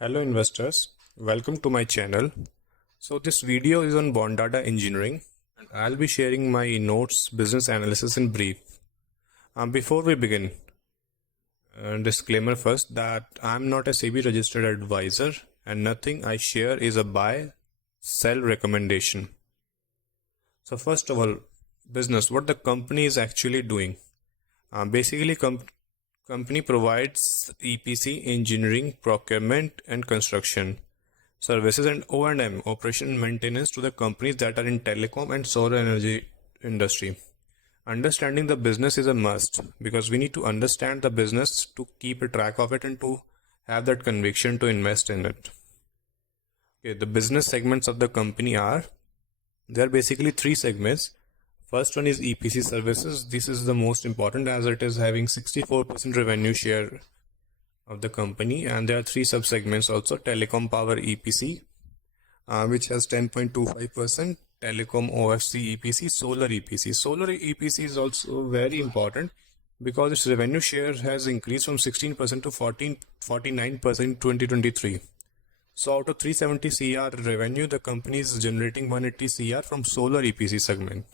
Hello investors, welcome to my channel. So this video is on Bondada engineering and I'll be sharing my notes, business analysis in brief. Before we begin, disclaimer first that I'm not a SEBI registered advisor and nothing I share is a buy, sell recommendation. So first of all, business, what the company is actually doing. Basically, company provides EPC engineering, procurement and construction services and O&M, operation and maintenance, to the companies that are in telecom and solar energy industry. Understanding the business is a must because we need to understand the business to keep a track of it and to have that conviction to invest in it. Okay, the business segments of the company are, there are basically three segments. First one is EPC services. This is the most important as it is having 64% revenue share of the company, and there are three sub-segments also: telecom power EPC, which has 10.25%, telecom OFC EPC, solar EPC. Solar EPC is also very important because its revenue share has increased from 16% to 49% in 2023. So out of 370 CR revenue, the company is generating 180 CR from solar EPC segment.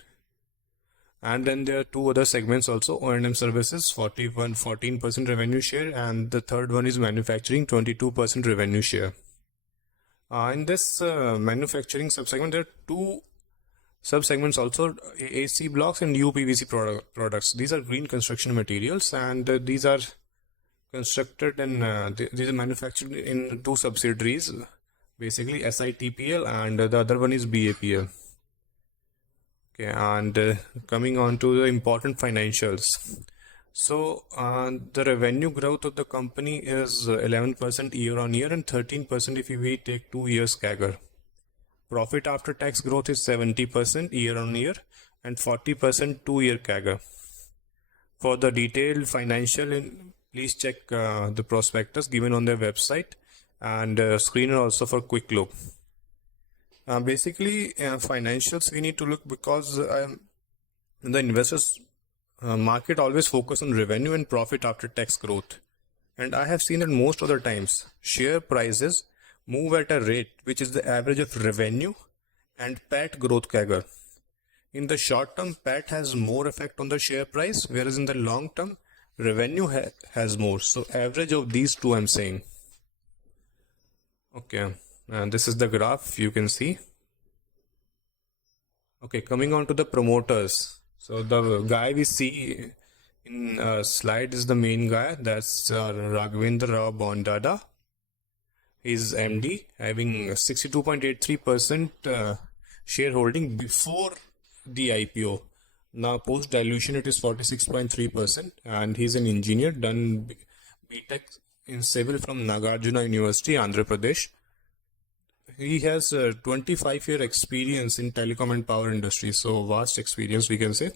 And then there are two other segments also: O&M services, 14% revenue share, and the third one is manufacturing, 22% revenue share. In this manufacturing subsegment, there are two subsegments also: AC blocks and UPVC products. These are green construction materials, and these are constructed and these are manufactured in two subsidiaries, basically SITPL and the other one is BAPL. Okay, and coming on to the important financials. So the revenue growth of the company is 11% year on year and 13% if we take 2 years CAGR. Profit after tax growth is 70% year on year and 40% 2-year CAGR. For the detailed financial, please check the prospectus given on their website and screener also for quick look. Basically, financials we need to look because the investors market always focus on revenue and profit after tax growth, and I have seen that most of the times share prices move at a rate which is the average of revenue and PAT growth CAGR. In the short term, PAT has more effect on the share price, whereas in the long term, revenue has more. So average of these two I'm saying. Okay, and this is the graph you can see. Okay, coming on to the promoters. So the guy we see in slide is the main guy. That's Raghavendra Rao Bondada. He's MD, having 62.83% shareholding before the IPO. Now post dilution it is 46.3%, and he's an engineer, done BTech in civil from Nagarjuna University, Andhra Pradesh. He has 25-year experience in telecom and power industry, so vast experience we can say.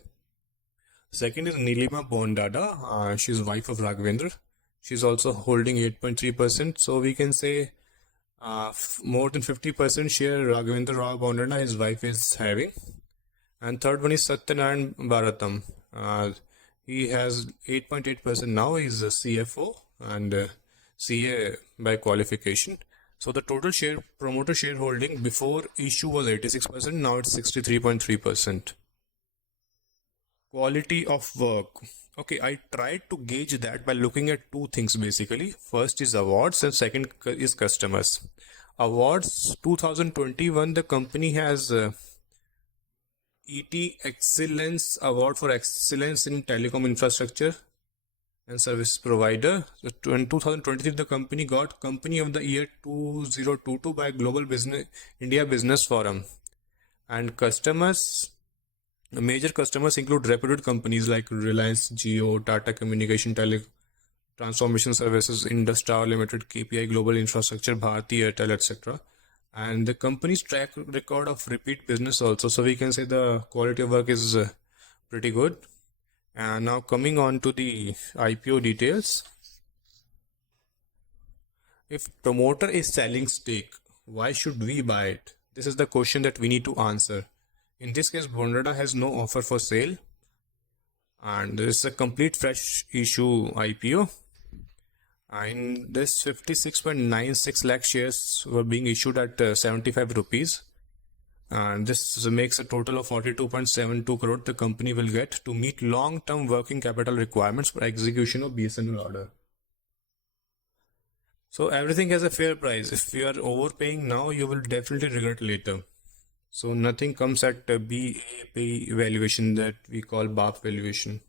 Second is Nilima Bondada. She's wife of Raghavendra. She's also holding 8.3%, so we can say more than 50% share Raghavendra Rao Bondada, his wife, is having. And third one is Satyanarayan Bharatam. He has 8.8% now. He's a CFO and CA by qualification. So the total promoter shareholding before issue was 86%. Now it's 63.3%. Quality of work. Okay, I tried to gauge that by looking at two things basically. First is awards and second is customers. Awards 2021, the company has ET Excellence Award for Excellence in Telecom Infrastructure and Service Provider. So in 2023, the company got Company of the Year 2022 by Global India Business Forum. And customers, major customers include reputed companies like Reliance Jio, Tata Communication, Transformation Services, Indus Tower Limited, KPI Global Infrastructure, Bharti Airtel, etc. And the company's track record of repeat business also. So we can say the quality of work is pretty good. And now coming on to the IPO details. If promoter is selling stake, why should we buy it? This is the question that we need to answer. In this case, Bondada has no offer for sale and there is a complete fresh issue IPO. And this 56.96 lakh shares were being issued at 75 rupees. And this makes a total of 42.72 crore the company will get to meet long-term working capital requirements for execution of BSNL order. So everything has a fair price. If you are overpaying now, you will definitely regret later. So nothing comes at BAP valuation that we call BAP valuation.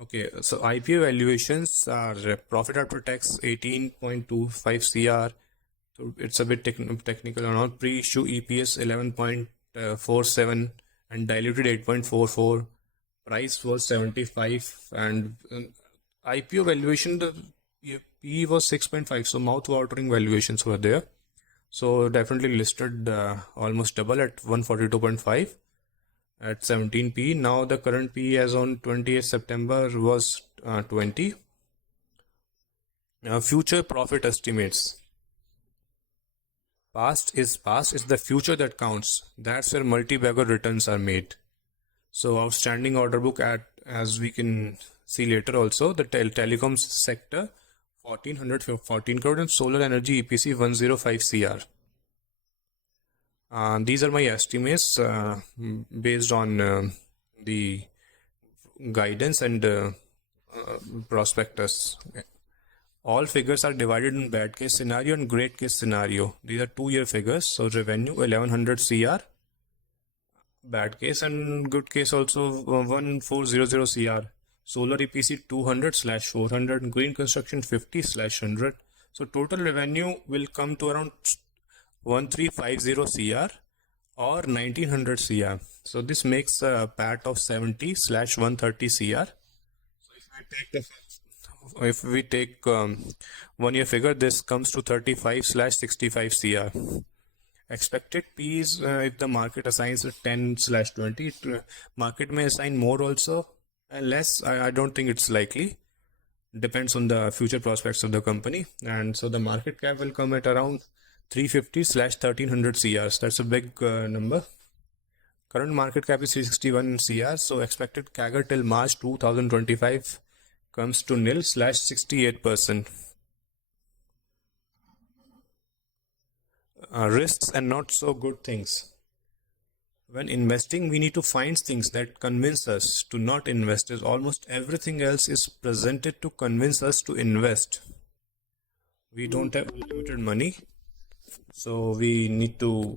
Okay, so IPO valuations are profit after tax 18.25 CR. So it's a bit technical or not. Pre-issue EPS 11.47 and diluted 8.44. Price was 75 and IPO valuation the PE was 6.5. So mouth-watering valuations were there. So definitely listed almost double at 142.5 at 17 PE. Now the current PE as on 20th September was 20. Future profit estimates. Past is past, it's the future that counts. That's where multi-bagger returns are made. So outstanding order book at, as we can see later also, the telecoms sector 1414 crore and solar energy EPC 105 CR. These are my estimates based on the guidance and prospectus. All figures are divided in bad case scenario and great case scenario. These are 2-year figures. So revenue 1100 CR, bad case, and good case also 1400 CR. Solar EPC 200/400, green construction 50/100. So total revenue will come to around 1350 CR or 1900 CR. So this makes a PAT of 70/130 CR. So if we take 1-year figure, this comes to 35/65 CR. Expected P's if the market assigns a 10/20, market may assign more also and less. I don't think it's likely. Depends on the future prospects of the company. And so the market cap will come at around 350/1300 CRs. That's a big number. Current market cap is 361 CR. So expected CAGR till March 2025 comes to nil/68%. Risks and not so good things. When investing, we need to find things that convince us to not invest, as almost everything else is presented to convince us to invest. We don't have unlimited money, so we need to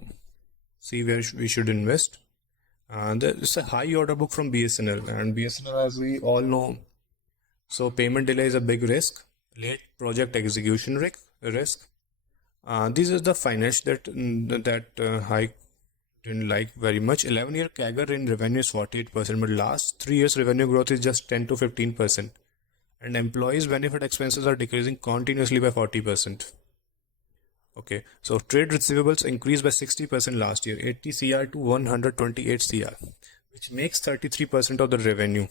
see where we should invest. There is a high order book from BSNL, and BSNL, as we all know, so payment delay is a big risk, late project execution risk. These are the finance that I didn't like very much. 11-year CAGR in revenue is 48%, but last 3 years revenue growth is just 10 to 15%. And employees' benefit expenses are decreasing continuously by 40%. Okay, so trade receivables increased by 60% last year, 80 CR to 128 CR, which makes 33% of the revenue.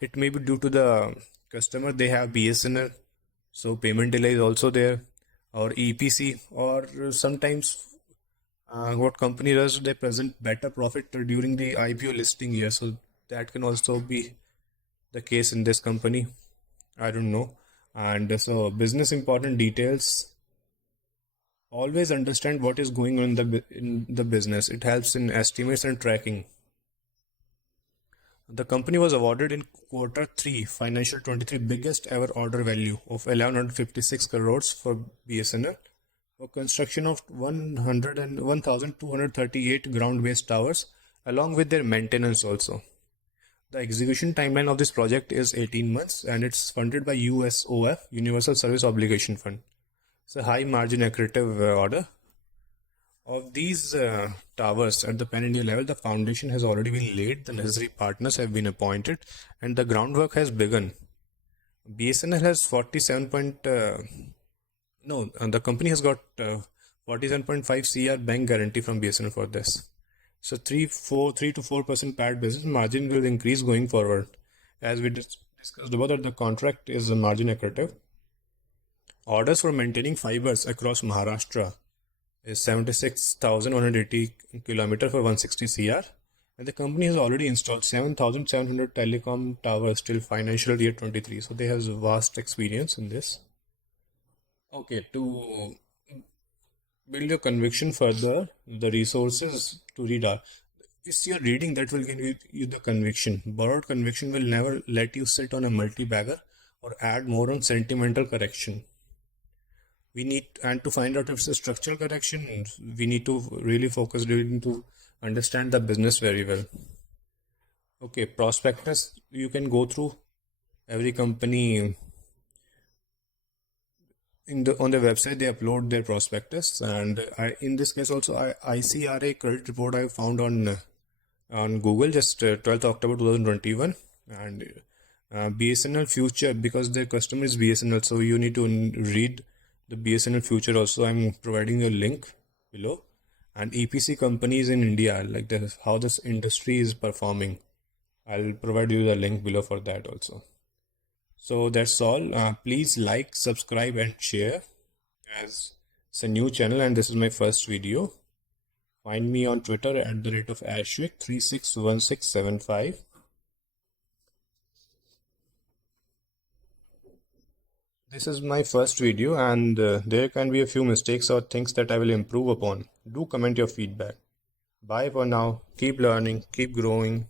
It may be due to the customer, they have BSNL, so payment delay is also there, or EPC, or sometimes what company does, they present better profit during the IPO listing year. So that can also be the case in this company. I don't know. And so business important details. Always understand what is going on in the business. It helps in estimates and tracking. The company was awarded in Q3 financial 23 biggest ever order value of 1156 crores for BSNL for construction of 1,238 ground-based towers along with their maintenance also. The execution timeline of this project is 18 months and it's funded by USOF, Universal Service Obligation Fund. It's a high margin accretive order. Of these towers at the pan-India level, the foundation has already been laid, the necessary partners have been appointed, and the groundwork has begun. BSNL has the company has got 47.5 CR bank guarantee from BSNL for this. So 3 to 4% PAT business margin will increase going forward. As we discussed about, the contract is margin accretive. Orders for maintaining fibers across Maharashtra is 76,180 km for 160 CR, and the company has already installed 7,700 telecom towers till financial year 23. So they have vast experience in this. Okay, to build your conviction further, the resources to read are, it's your reading that will give you the conviction. Borrowed conviction will never let you sit on a multi-bagger or add more on sentimental correction. We need, and to find out if it's a structural correction, we need to really focus, we need to understand the business very well. Okay, prospectus, you can go through every company in the on their website. They upload their prospectus, and in this case also ICRA credit report I found on Google, just 12th October 2021, and BSNL future, because their customer is BSNL, so you need to read the BSNL future also. I'm providing a link below, and EPC companies in India, like how this industry is performing. I'll provide you the link below for that also. So that's all. Please like, subscribe, and share, as it's a new channel and this is my first video. Find me on Twitter at the rate of Aishvik 361675. This is my first video, and there can be a few mistakes or things that I will improve upon. Do comment your feedback. Bye for now. Keep learning, keep growing.